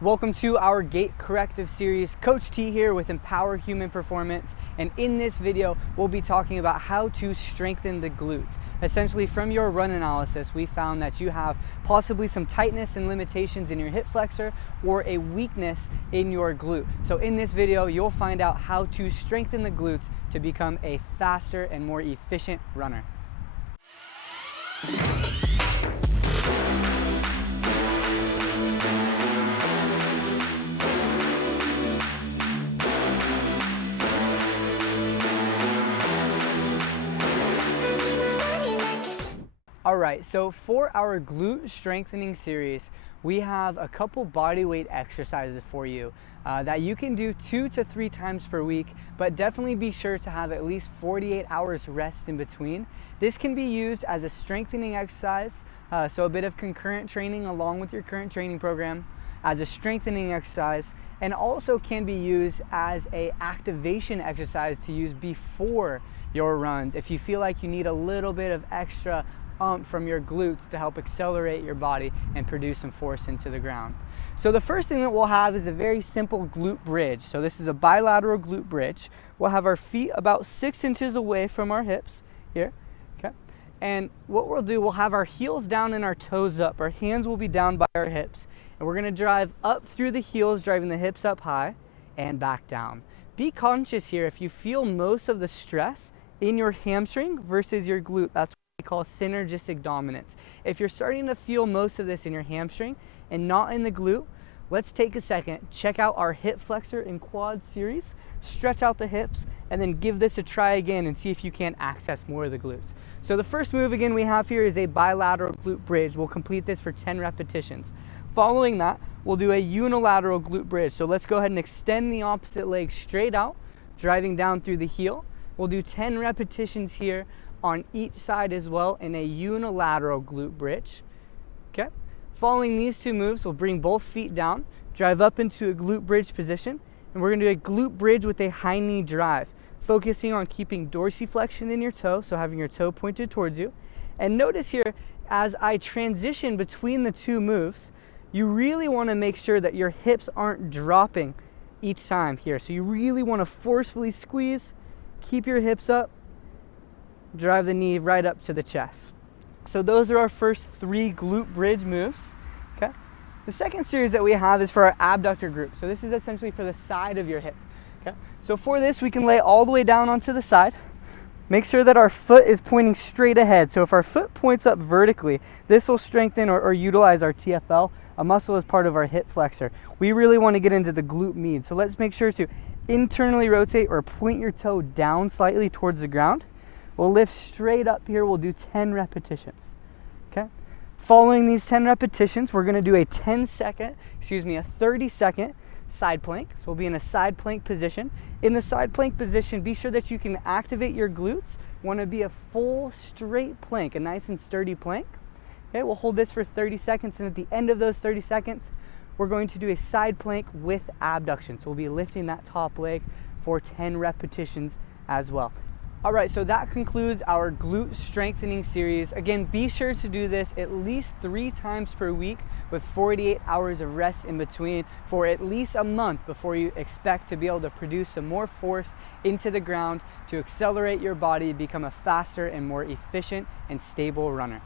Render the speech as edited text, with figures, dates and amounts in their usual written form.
Welcome to our Gait Corrective series. Coach T here with Empower Human Performance, and in this video we'll be talking about how to strengthen the glutes. Essentially, from your run analysis, we found that you have possibly some tightness and limitations in your hip flexor or a weakness in your glute. So in this video you'll find out how to strengthen the glutes to become a faster and more efficient runner. Alright, so for our glute strengthening series, we have a couple body weight exercises for you that you can do 2 to 3 times per week, but definitely be sure to have at least 48 hours rest in between. This can be used as a strengthening exercise, so a bit of concurrent training along with your current training program, as a strengthening exercise, and also can be used as a activation exercise to use before your runs if you feel like you need a little bit of extra from your glutes to help accelerate your body and produce some force into the ground. So the first thing that we'll have is a very simple glute bridge. So this is a bilateral glute bridge. We'll have our feet about 6 inches away from our hips here, okay? And what we'll do, we'll have our heels down and our toes up. Our hands will be down by our hips. And we're gonna drive up through the heels, driving the hips up high and back down. Be conscious here if you feel most of the stress in your hamstring versus your glute. That's we call synergistic dominance. If you're starting to feel most of this in your hamstring and not in the glute, let's take a second, check out our hip flexor and quad series, stretch out the hips, and then give this a try again and see if you can access more of the glutes. So the first move again we have here is a bilateral glute bridge. We'll complete this for 10 repetitions. Following that, we'll do a unilateral glute bridge. So let's go ahead and extend the opposite leg straight out, driving down through the heel. We'll do 10 repetitions here on each side as well in a unilateral glute bridge. Okay. Following these two moves, we'll bring both feet down, drive up into a glute bridge position, and we're going to do a glute bridge with a high knee drive, focusing on keeping dorsiflexion in your toe, so having your toe pointed towards you. And notice here, as I transition between the two moves, you really want to make sure that your hips aren't dropping each time here. So you really want to forcefully squeeze, keep your hips up, drive the knee right up to the chest. So those are our first 3 glute bridge moves. Okay. The second series that we have is for our abductor group. So this is essentially for the side of your hip. Okay. So for this, we can lay all the way down onto the side. Make sure that our foot is pointing straight ahead. So if our foot points up vertically, this will strengthen or utilize our TFL, a muscle as part of our hip flexor. We really want to get into the glute med. So let's make sure to internally rotate or point your toe down slightly towards the ground. We'll lift straight up here. We'll do 10 repetitions. Okay. Following these 10 repetitions, we're going to do a 30-second side plank. So we'll be in a side plank position. In the side plank position, be sure that you can activate your glutes. Want to be a full straight plank, a nice and sturdy plank. Okay, we'll hold this for 30 seconds, and at the end of those 30 seconds, we're going to do a side plank with abduction. So we'll be lifting that top leg for 10 repetitions as well. All right, so that concludes our glute strengthening series. Again, be sure to do this at least 3 times per week with 48 hours of rest in between for at least a month before you expect to be able to produce some more force into the ground to accelerate your body, become a faster and more efficient and stable runner.